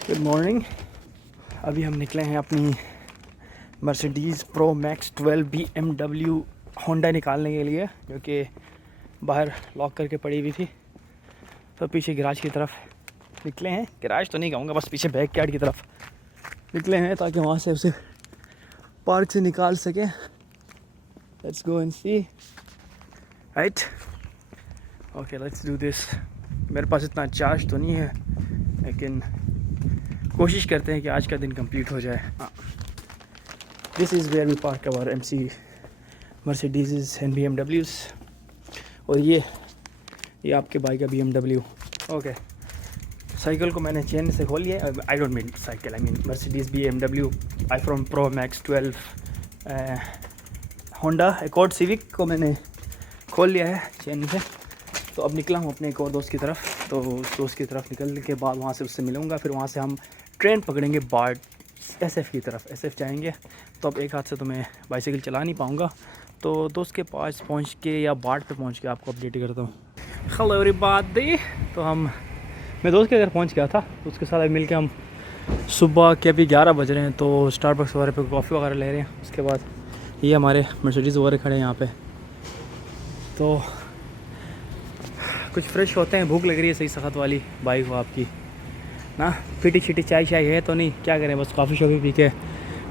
Good morning. अभी हम निकले हैं अपनी Mercedes pro max 12 BMW Honda निकालने के लिए, जो कि बाहर लॉक करके पड़ी हुई थी। तो पीछे गैराज की तरफ निकले हैं। गैराज तो नहीं कहूँगा, बस पीछे बैक यार्ड की तरफ निकले हैं ताकि वहाँ से उसे पार्क से निकाल सकें। Let's go and see. Right, okay, let's do this. मेरे पास इतना चार्ज तो नहीं है, लेकिन कोशिश करते हैं कि आज का दिन कंप्लीट हो जाए। This is where we park our MC Mercedes and BMWs। और ये आपके बाइक का BMW। ओके, साइकिल को मैंने चेन से खोल लिया। I don't mean cycle, I mean Mercedes BMW i pro max 12 Honda accord civic को मैंने खोल लिया है चेन से। तो अब निकला हूँ अपने एक और दोस्त की तरफ। तो उस दोस्त की तरफ निकलने के बाद वहाँ से उससे मिलूँगा, फिर वहाँ से हम ट्रेन पकड़ेंगे बार्ट SF की तरफ। SF जाएंगे। तो अब एक हाथ से तो मैं बाइसाइकिल चला नहीं पाऊँगा, तो दोस्त के पास पहुँच के या बार्ट पे पहुँच के आपको अपडेट करता हूँ। Hello everybody. तो मैं दोस्त के घर पहुँच गया था, तो उसके साथ मिल के हम सुबह के अभी 11 बज रहे हैं, तो स्टारबक्स वगैरह पे कॉफ़ी वगैरह ले रहे हैं। उसके बाद ये हमारे मर्सिडीज़ वगैरह खड़े हैं यहाँ पे, तो कुछ फ्रेश होते हैं। भूख लग रही है सही सख्त वाली बाइक हो आपकी ना। पीटी छिटी चाय शाय है तो नहीं, क्या करें, बस कॉफ़ी शॉफ़ी पी के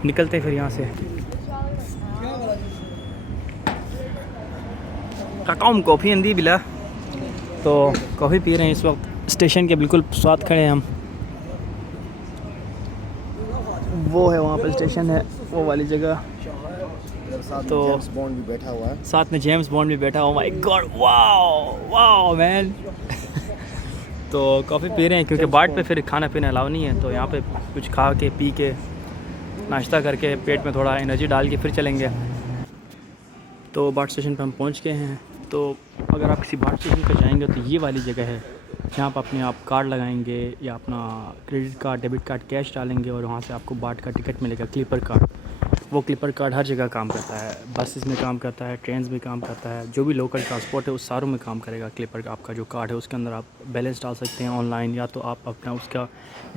निकलते फिर यहाँ से। काकाओं कॉफ़ी अंदी बिला, तो कॉफ़ी पी रहे हैं इस वक्त स्टेशन के बिल्कुल साथ खड़े हैं हम। वो है वहाँ पे स्टेशन है, वो वाली जगह। तो जेम्स बॉन्ड भी बैठा हुआ है, साथ में जेम्स बॉन्ड भी बैठा हुआ। My God, wow wow man. तो कॉफ़ी पी रहे हैं क्योंकि बार्ट पे फिर खाना पीना अलाउ नहीं है। तो यहाँ पे कुछ खा के पी के नाश्ता करके पेट में थोड़ा एनर्जी डाल के फिर चलेंगे। तो बार्ट स्टेशन पे हम पहुँच गए हैं। तो अगर आप किसी बार्ट स्टेशन पर जाएंगे तो ये वाली जगह है जहाँ पर अपने आप कार्ड लगाएंगे या अपना credit card, debit card, cash डालेंगे और वहाँ से आपको बार्ट का टिकट मिलेगा, क्लिपर कार्ड। वो क्लिपर कार्ड हर जगह काम करता है, बसेस में काम करता है, ट्रेन्स में काम करता है, जो भी लोकल ट्रांसपोर्ट है उस सारों में काम करेगा। क्लिपर का आपका जो कार्ड है उसके अंदर आप बैलेंस डाल सकते हैं ऑनलाइन, या तो आप अपना उसका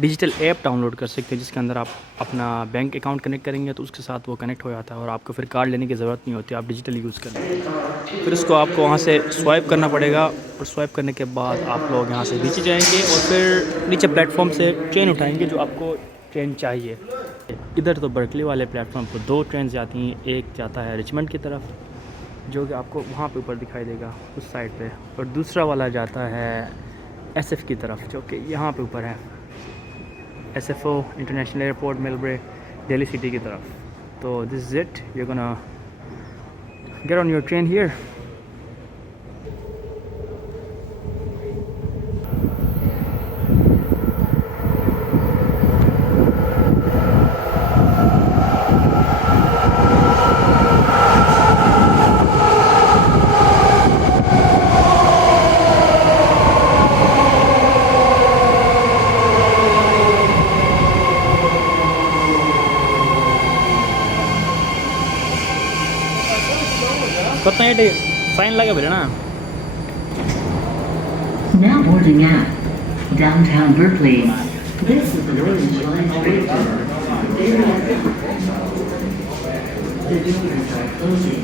डिजिटल ऐप डाउनलोड कर सकते हैं जिसके अंदर आप अपना बैंक अकाउंट कनेक्ट करेंगे तो उसके साथ वो कनेक्ट हो जाता है और आपको फिर कार्ड लेने की ज़रूरत नहीं होती, आप डिजिटल यूज़ करें। फिर उसको आपको वहाँ से स्वाइप करना पड़ेगा और स्वाइप करने के बाद आप लोग यहाँ से नीचे जाएंगे और फिर नीचे प्लेटफॉर्म से ट्रेन उठाएंगे जो आपको ट्रेन चाहिए। इधर तो बर्कली वाले प्लेटफॉर्म पर 2 ट्रेन जाती हैं। एक जाता है रिचमंड की तरफ जो कि आपको वहाँ पे ऊपर दिखाई देगा उस साइड पे, और दूसरा वाला जाता है SF की तरफ जो कि यहाँ पे ऊपर है, SFO international airport Melbourne Delhi सिटी की तरफ। तो this is it, you gonna get on your train here. कितना ये फाइन लगे बोले ना। Now boarding at downtown Berkeley. This is the Orange Line train. The doors are closing.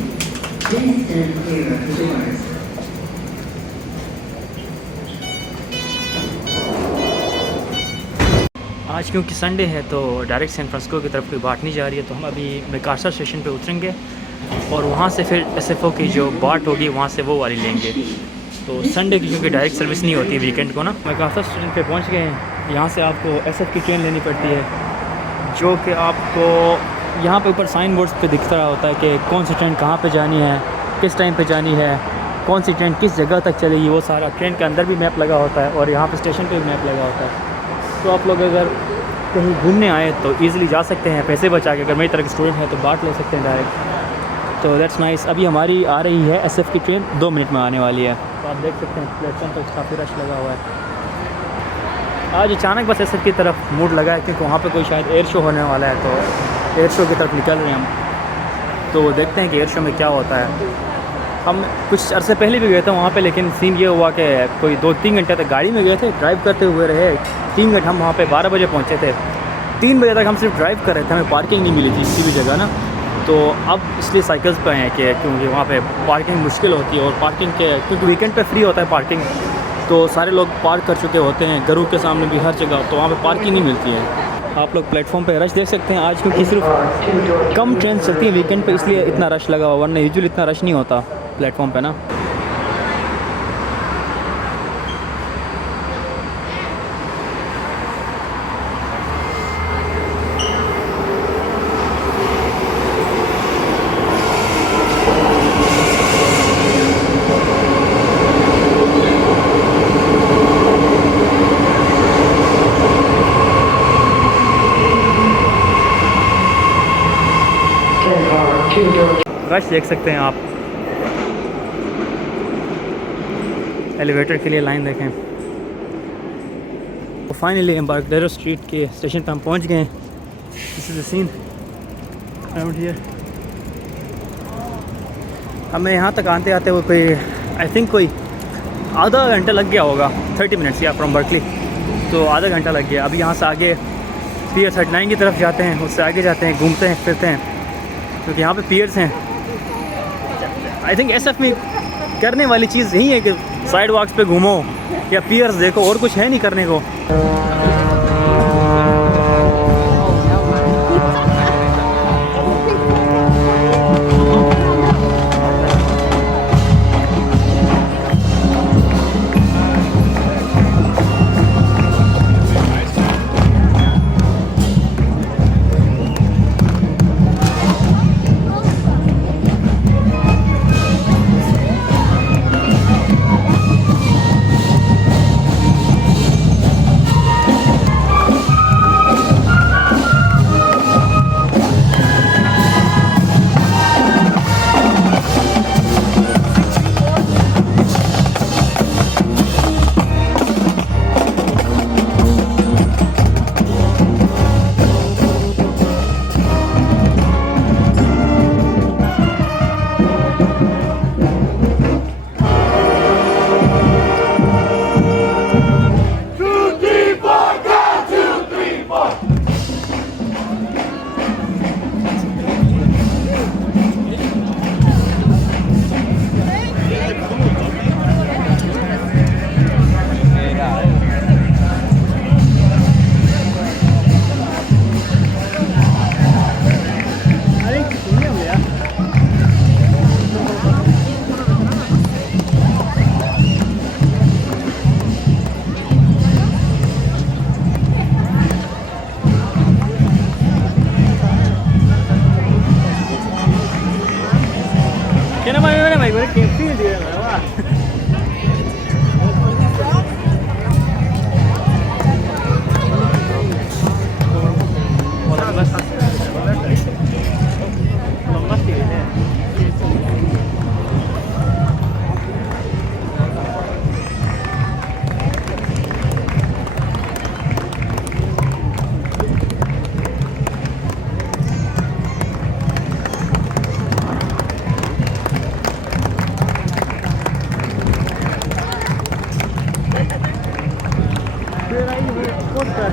Please stand clear of the doors. आज क्योंकि संडे है तो direct San Francisco की तरफ कोई बात नहीं जा रही है, तो हम अभी मेकार्सा स्टेशन पे उतरेंगे और वहाँ से फिर SFO की जो बाट होगी वहाँ से वो वाली लेंगे। तो संडे की क्योंकि डायरेक्ट सर्विस नहीं होती वीकेंड को ना। मेकार्सा स्टेशन पे पहुँच गए हैं। यहाँ से आपको SF की ट्रेन लेनी पड़ती है जो कि आपको यहाँ पे ऊपर साइन बोर्ड्स पे दिख रहा होता है कि कौन सी ट्रेन कहाँ पे जानी है, किस टाइम पे जानी है, कौन सी ट्रेन किस जगह तक चलेगी। वो सारा ट्रेन के अंदर भी मैप लगा होता है और यहाँ पे स्टेशन पे भी मैप लगा होता है। तो आप लोग अगर कहीं घूमने आए तो ईज़िली जा सकते हैं पैसे बचा के। अगर मेरी तरह के स्टूडेंट हैं तो बार्ट ले सकते हैं डायरेक्ट। तो दैट्स नाइस। अभी हमारी आ रही है SF की ट्रेन, 2 मिनट में आने वाली है। तो आप देख सकते हैं प्लेटफॉर्म पर काफ़ी रश लगा हुआ है। आज अचानक बस SF की तरफ मूड लगा है क्योंकि वहाँ पे कोई शायद एयर शो होने वाला है, तो एयर शो की तरफ निकल रहे हैं हम। तो देखते हैं कि एयर शो में क्या होता है। हम कुछ अरसे पहले भी गए थे वहाँ पे, लेकिन सीन ये हुआ कि कोई 2-3 घंटे तक गाड़ी में गए थे, ड्राइव करते हुए रहे 3 घंटे। हम वहाँ पे 12 बजे पहुँचे थे, 3 बजे तक हम सिर्फ ड्राइव कर रहे थे, हमें पार्किंग नहीं मिली थी किसी भी जगह ना। तो अब इसलिए साइकिल्स पे आए हैं कि क्योंकि वहाँ पे पार्किंग मुश्किल होती है, और पार्किंग के क्योंकि वीकेंड पे फ्री होता है पार्किंग, तो सारे लोग पार्क कर चुके होते हैं, घरों के सामने भी हर जगह, तो वहाँ पे पार्किंग नहीं मिलती है। आप लोग प्लेटफॉर्म पे रश देख सकते हैं आज, क्योंकि सिर्फ कम ट्रेन चलती है वीकेंड पे, इसलिए इतना रश लगा हुआ, वरना यूजुअली इतना रश नहीं होता प्लेटफॉर्म पे ना। रश देख सकते हैं आप, एलिवेटर के लिए लाइन देखें। तो फाइनली एम्बार्कडेरो स्ट्रीट के स्टेशन पर हम पहुंच गए हैं। This is the scene around here. हमें यहाँ तक आते आते वो कोई आई थिंक कोई आधा घंटा लग गया होगा, 30 मिनट्स या फ्रॉम बर्कली, तो आधा घंटा लग गया। अभी यहाँ से आगे पियर 39 की तरफ जाते हैं, उससे आगे जाते हैं, घूमते हैं फिरते हैं, क्योंकि यहाँ पे पियर्स हैं। आई थिंक SF में करने वाली चीज़ यही है कि साइड वॉक्स पे घूमो या पियर्स देखो, और कुछ है नहीं करने को।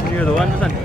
Near the one, isn't it?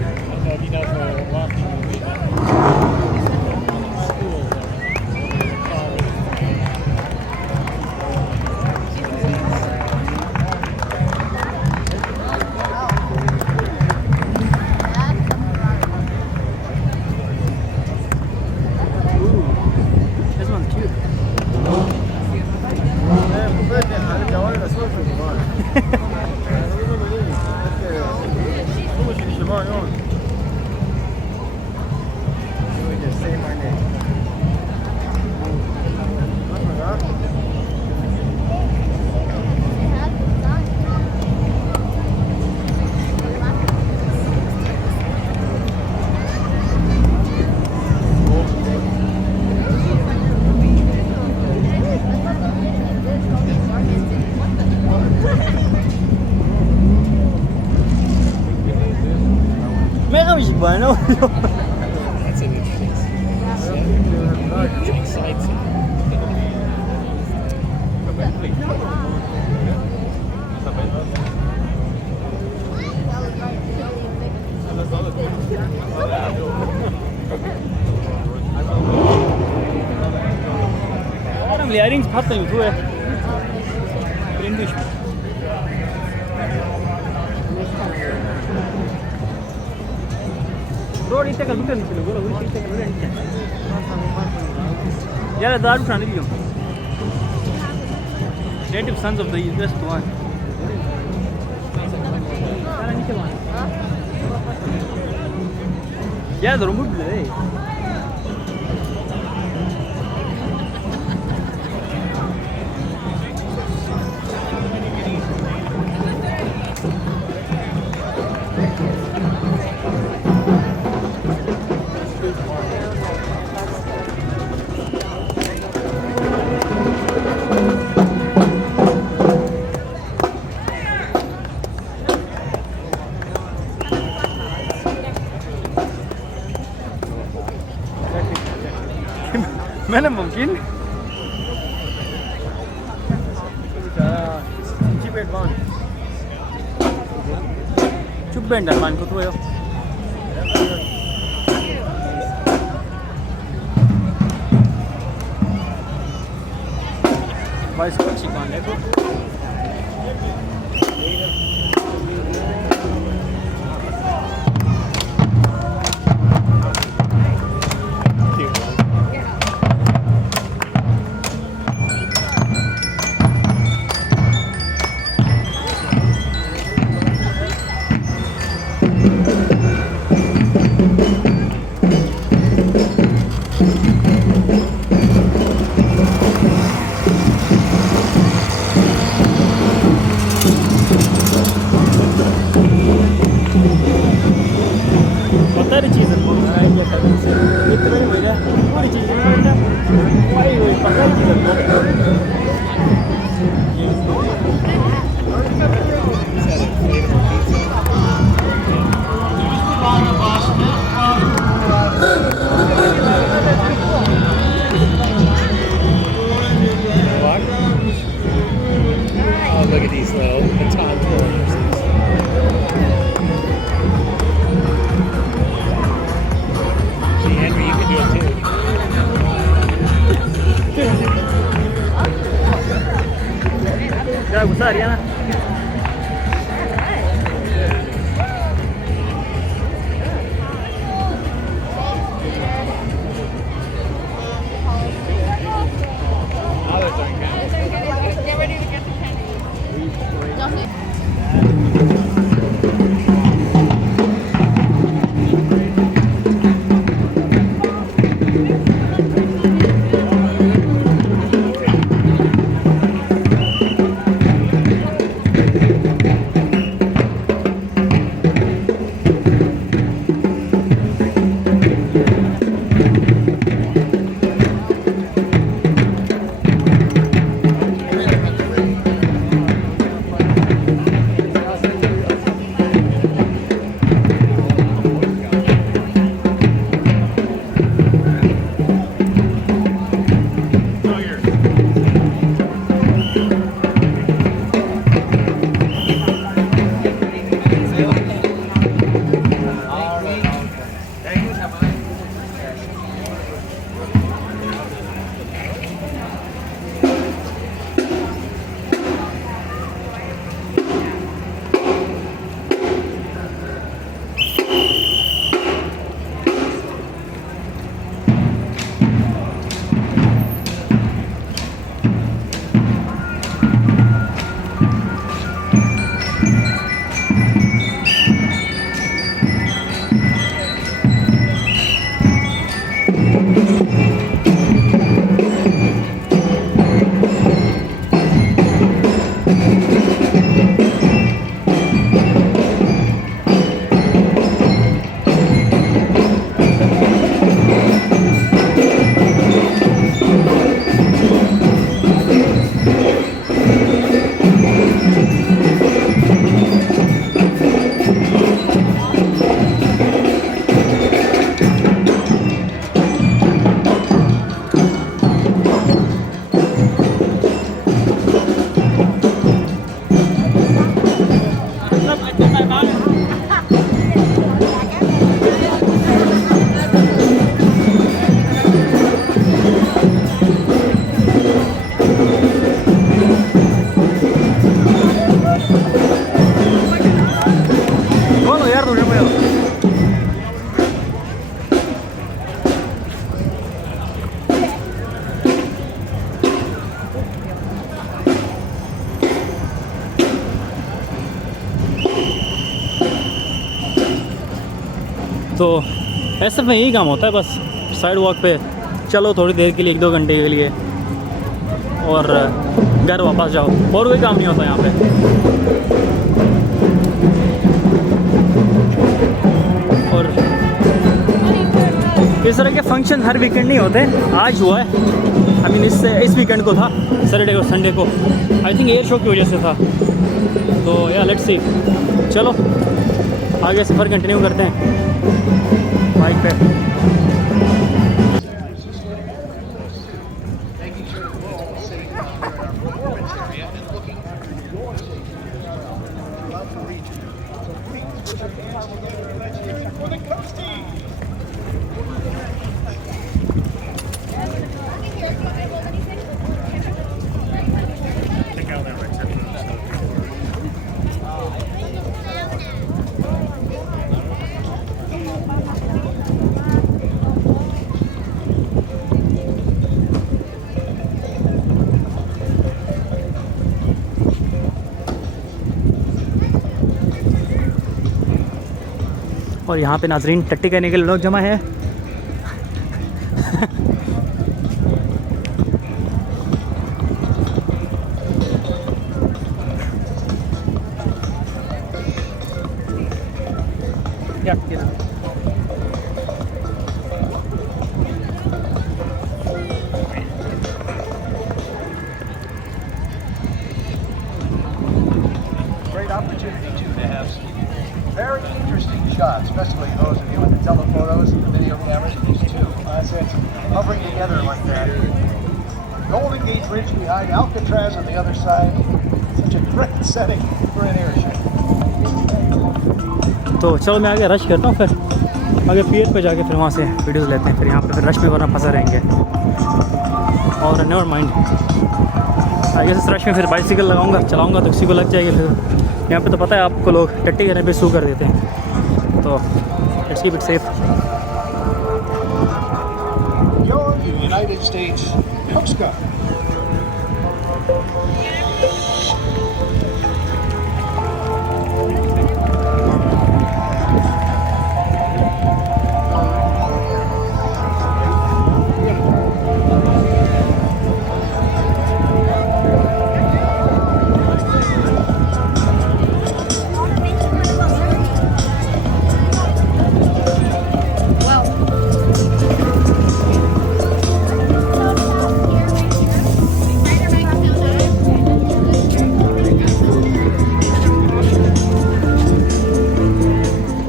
Bueno. That's an interesting. Sightseeing. Warum Lehrings hat er so? Brindisch. Road इतने का लुटा नहीं चलो बोलो वो इतने का लुटा नहीं यार दारू खाने लियो Native Sons of the West one यार जरूर मुड़ ले मैंने मुमकिन चुप बैंड मान को तो भाई इसको चिकन ले तो Look at these little baton twirlers. See, Henry, you can do it too. तो ऐसे में यही काम होता है, बस साइड वॉक पे चलो थोड़ी देर के लिए, 1-2 घंटे के लिए, और घर वापस जाओ, और कोई काम नहीं होता यहाँ पे। और इस तरह के फंक्शन हर वीकेंड नहीं होते, आज हुआ है, आई मीन इस वीकेंड को था, सैटरडे और संडे को, आई थिंक एयर शो की वजह से था। तो या लेट्स सी, चलो आगे सफ़र कंटिन्यू करते हैं बाइक पे। और यहाँ पे नाजरीन टट्टी करने के लिए लोग जमा है। Great opportunity too to have some very interesting shots, especially those of you with the telephotos and the video cameras. These two assets hovering together like that. Golden Gate Bridge behind, Alcatraz on the other side. Such a great setting for an air show. तो चलो मैं आगे रश करता हूँ, फिर आगे पियर पे जाके फिर वहाँ से वीडियोस लेते हैं। फिर यहाँ पे फिर रश में वरना फंसा रहेंगे। और नेवर माइंड, आगे से रश में फिर बाइसिकल लगाऊंगा, चलाऊंगा तो किसी को लग जाएगी। फिर यहाँ पे तो पता है आपको, लोग टट्टी करने पे सू कर देते हैं, तो let's keep it safe. Your United States Coast Guard.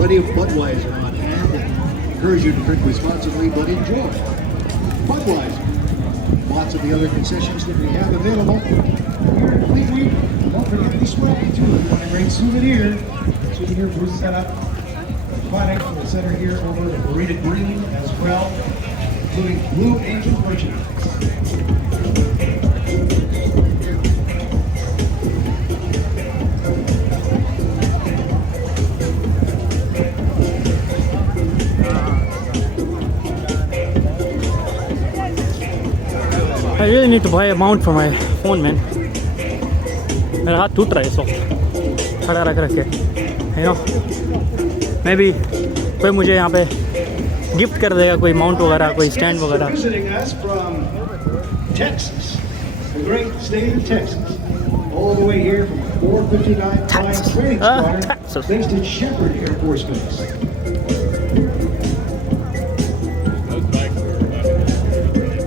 Plenty of Budweiser on hand, and encourage you to drink responsibly, but enjoy. Budweiser. Lots of the other concessions that we have available here at Fleet Week. Don't forget the swag too. If you want a great souvenir, souvenir booth set up. Aquatic in the center here over the Marina Green as well, including Blue Angel merchandise. I really need to buy a mount for my phone, man. मेरा हाथ टूट रहा है इस वक्त खड़ा रख रख के, you know. Maybe कोई मुझे यहाँ पे गिफ्ट कर देगा, कोई माउंट वगैरह, कोई स्टैंड वगैरह। Visiting us from Texas, the great state of Texas, all the way here from 459 Flying Training Squadron, Texas. based at Shepherd Air Force Base.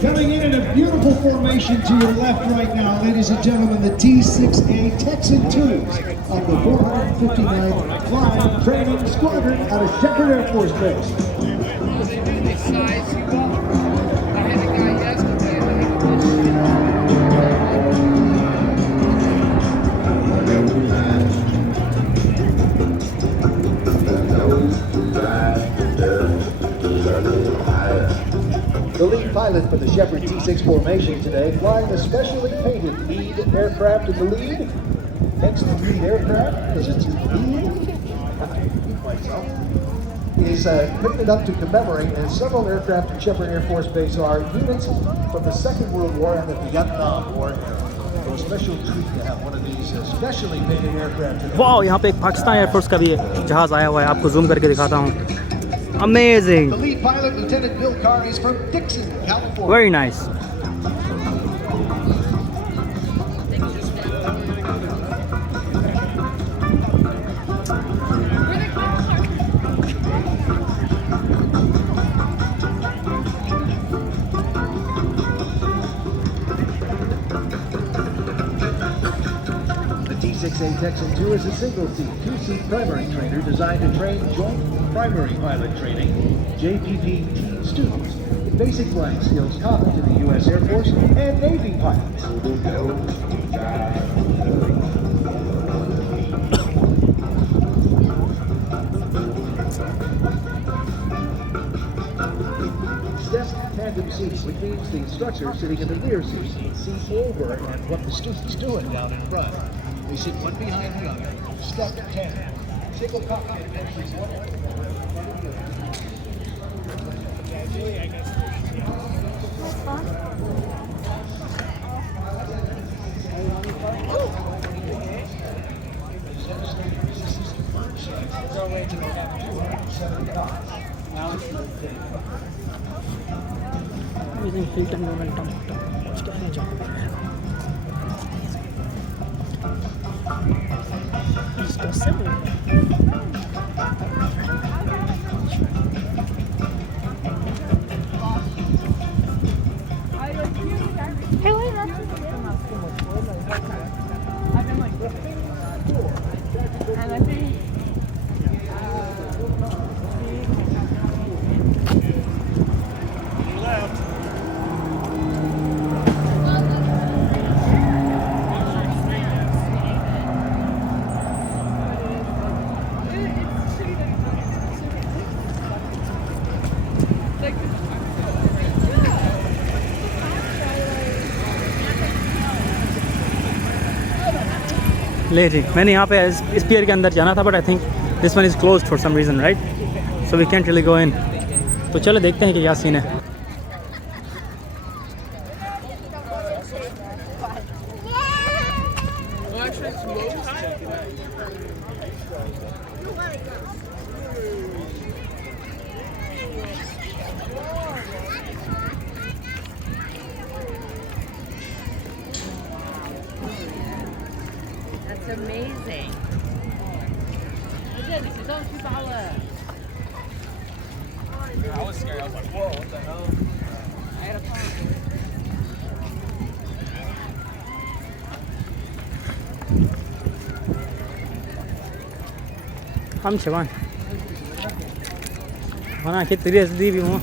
Coming in a beautiful formation to your left right now, ladies and gentlemen, the T-6A Texan IIs of the 459th Flying Training Squadron out of Shepherd Air Force Base. The lead pilot for the Shepherd T-6 formation today, flying the specially painted lead aircraft in the lead. Next to the lead aircraft, is it lead? Is painted up to commemorate, as several aircraft at Shepherd Air Force Base are units from the Second World War and the Vietnam War. So a special treat to have one of these specially painted aircraft. वाह, यहाँ पे एक पाकिस्तान एयरफोर्स का भी जहाज़ आया हुआ है, आपको जूम करके दिखाता हूँ। Amazing. The lead pilot, Lieutenant Bill Carr, is from Dixon, California. Very nice. The T-6A Texan 2 is a single-seat, two-seat primary trainer designed to train joint primary pilot training, JPP students with basic flying skills common to the U.S. Air Force and Navy pilots. Desk tandem seats, which means the instructor sitting in the rear seat sees over and what the student's doing down in front. They sit one behind the other, step tandem. Single cockpit entries Using Hilton momentum. It's possible. ले जी मैंने यहाँ पे इस पियर के अंदर जाना था but I think this one is closed for some reason right so we can't really go in तो चलो देखते हैं कि क्या सीन है That's amazing. I was scared. I was like, whoa, what the hell? I had a phone. I'm Siobhan. Mana kita dia sendiri mau.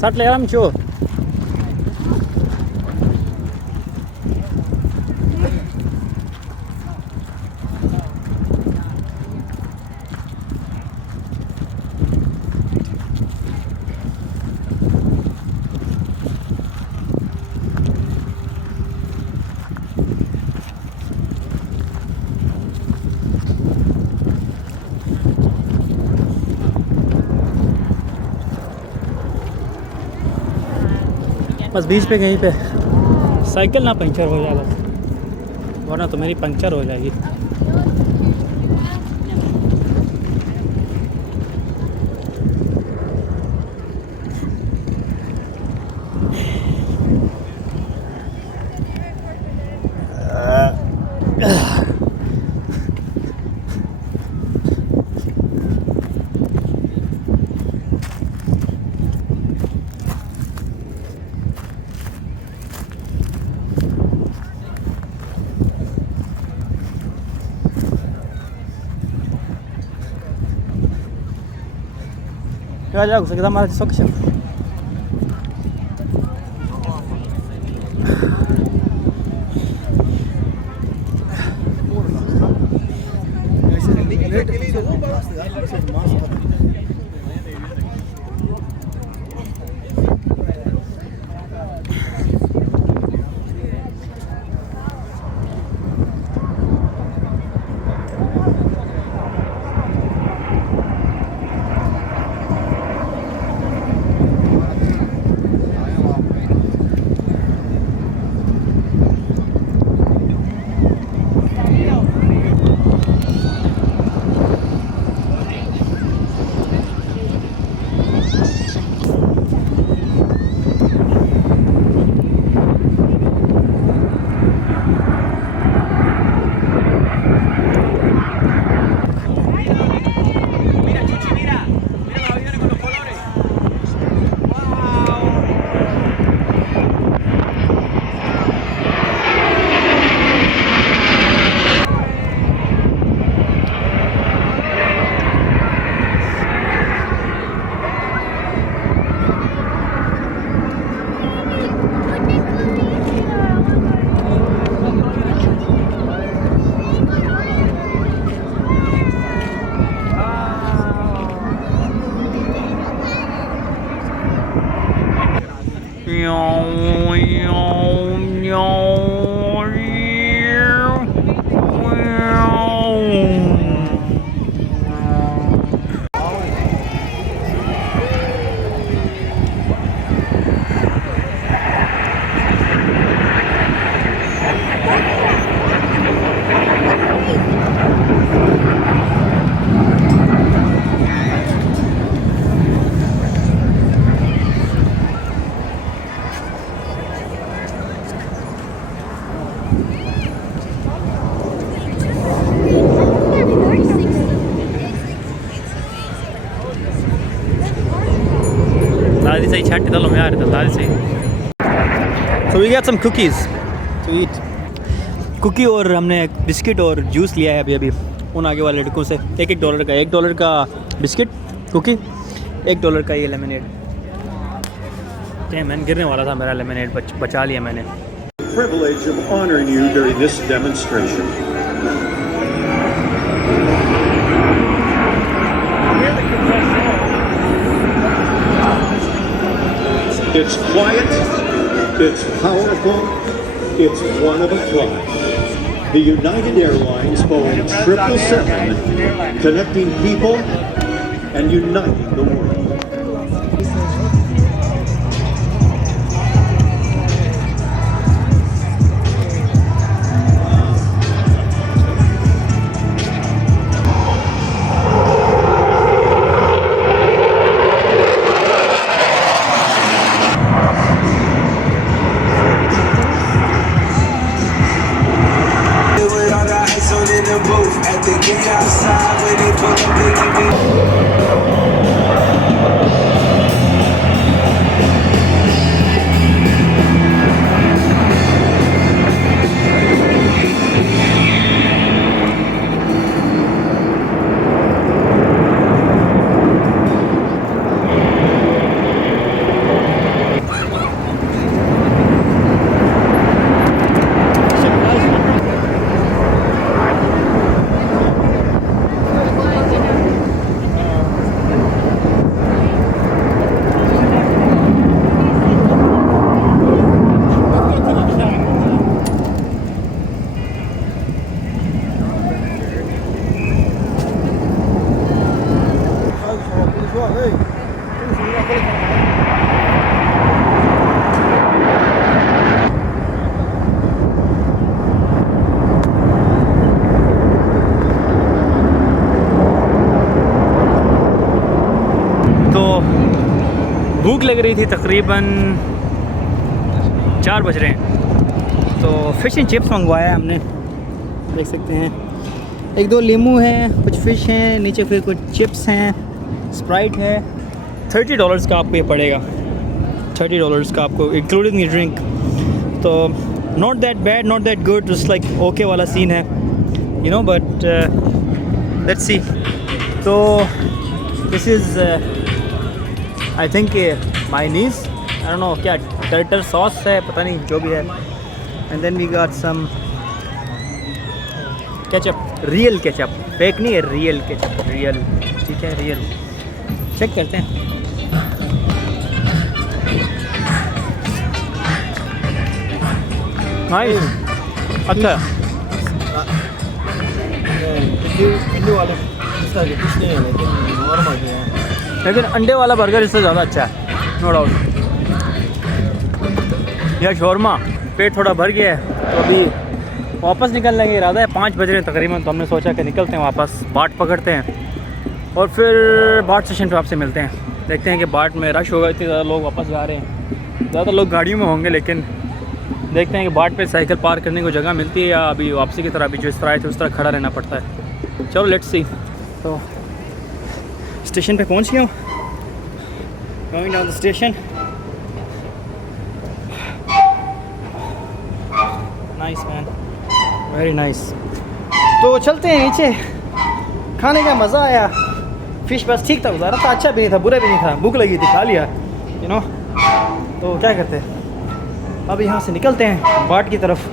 Sat leram cho. बस बीच पे कहीं पे साइकिल ना पंचर हो जाए बस, वरना तो मेरी पंचर हो जाएगी। Ya ya, kita malah sok sih. So we got some cookies to eat. Cookie और हमने बिस्किट और जूस लिया है अभी उन आगे वाले लड़कों से। $1 का बिस्किट कुकी, $1 का ये लेमनेड। मैंने गिरने वाला था मेरा लेमनेड, बचा लिया मैंने। Privilege of honoring you during this demonstration. It's quiet, it's powerful, it's one of a kind. The United Airlines Boeing 777, connecting people and uniting the world. At the gate outside when they put a biggie. भूख लग रही थी, तकरीबन 4 बज रहे हैं, तो fish and chips मंगवाया हमने, देख सकते हैं। 1-2 लीमू हैं, कुछ फ़िश हैं, नीचे फिर कुछ चिप्स हैं, स्प्राइट है। $30 का आपको ये पड़ेगा, $30 का आपको इंक्लूडिंग ड्रिंक। तो not that bad, not that good, just like okay वाला सीन है, you know, but let's see. तो this is I think mayonnaise, I don't know क्या टर्टर सॉस है, पता नहीं, जो भी है। And then we got some ketchup, real ketchup, fake नहीं है, रियल केचप, रियल, ठीक है, रियल। चेक करते हैं। नाइस, अच्छा। अंडे वाले इसका कुछ नहीं है, लेकिन नॉर्मल है। लेकिन अंडे वाला बर्गर इससे ज़्यादा अच्छा है, नो डाउट। यह शौरमा, पेट थोड़ा भर गया है, तो अभी वापस निकलने का इरादा है। 5 बज रहे हैं तकरीबन, तो हमने सोचा कि निकलते हैं वापस, बाट पकड़ते हैं और फिर बाट स्टेशन पे आपसे मिलते हैं। देखते हैं कि बाट में रश होगा, इतने ज़्यादा लोग वापस जा रहे हैं, ज़्यादा लोग गाड़ियों में होंगे, लेकिन देखते हैं कि बाट पे साइकिल पार्क करने को जगह मिलती है या अभी वापसी की तरह अभी जो इस तरह आए थे उस तरह खड़ा रहना पड़ता है। चलो लेट्स सी। तो स्टेशन पे पहुंच गया हूँ, going down the station. Nice man, very nice. तो चलते हैं नीचे। खाने का मज़ा आया, फ़िश बस ठीक था, गुजारा था, अच्छा भी नहीं था, बुरा भी नहीं था, भूख लगी थी, खा लिया, यू नो। तो क्या करते हैं, अब यहाँ से निकलते हैं बाट की तरफ।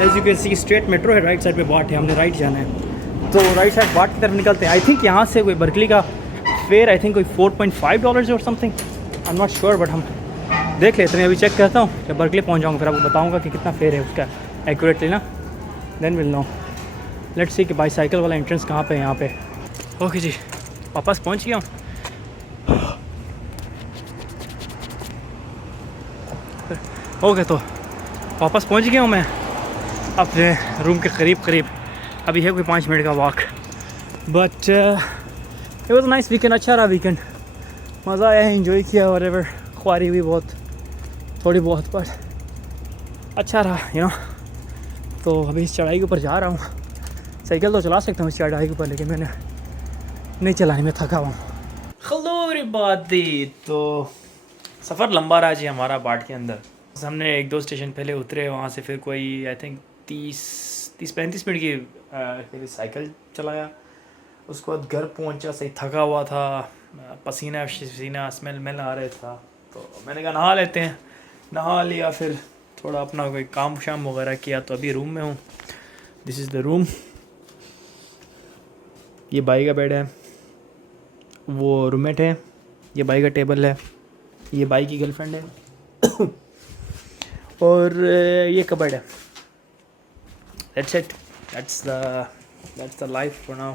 As you can see straight metro है, राइट साइड पे बाट है, हमने राइट जाना है, तो राइट साइड बाट की तरफ निकलते हैं। आई थिंक यहाँ से कोई बर्कली का फेयर आई थिंक कोई $4.5 और something, I am not sure, but हम देख लेते हैं। अभी चेक करता हूँ, जब बर्कली पहुँच जाऊँगा फिर आपको बताऊँगा कि कितना फेयर है उसका एक्यूरेटली ना, then will know. Let's see कि बाईसाइकिल वाला एंट्रेंस कहाँ पे है यहाँ पे। ओके जी, वापस पहुँच गया हूँ। ओके, तो वापस पहुँच गया हूँ मैं अपने रूम के करीब। अभी है कोई 5 मिनट का walk, but it was nice weekend, अच्छा रहा वीकेंड, मज़ा आया, एंजॉय किया, व्हाटएवर, ख्वारी हुई बहुत थोड़ी बहुत, पर अच्छा रहा, यू नो। तो अभी इस चढ़ाई के ऊपर जा रहा हूँ। साइकिल तो चला सकता हूँ इस चढ़ाई के ऊपर, लेकिन मैंने नहीं चलाने में, थका हुआ हूँ। खलूरी बाती। तो सफ़र लंबा रहा जी हमारा बाट के अंदर। हमने 1-2 स्टेशन पहले उतरे, वहाँ से फिर कोई आई थिंक 30-35 मिनट की साइकिल चलाया। उसके बाद घर पहुँचा, सही थका हुआ था, पसीना स्मेल आ रहा था, तो मैंने कहा नहा लेते हैं। नहा लिया, फिर थोड़ा अपना कोई काम शाम वगैरह किया, तो अभी रूम में हूँ। This is the room. ये भाई का बेड है, वो रूममेट है, ये भाई का टेबल है, ये भाई की गर्लफ्रेंड है और ये कबर्ड है। That's it, that's the life for now.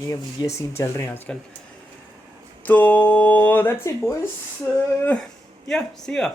ये सीन चल रहे हैं आजकल। तो दैट्स इट बॉयज़, या सी या।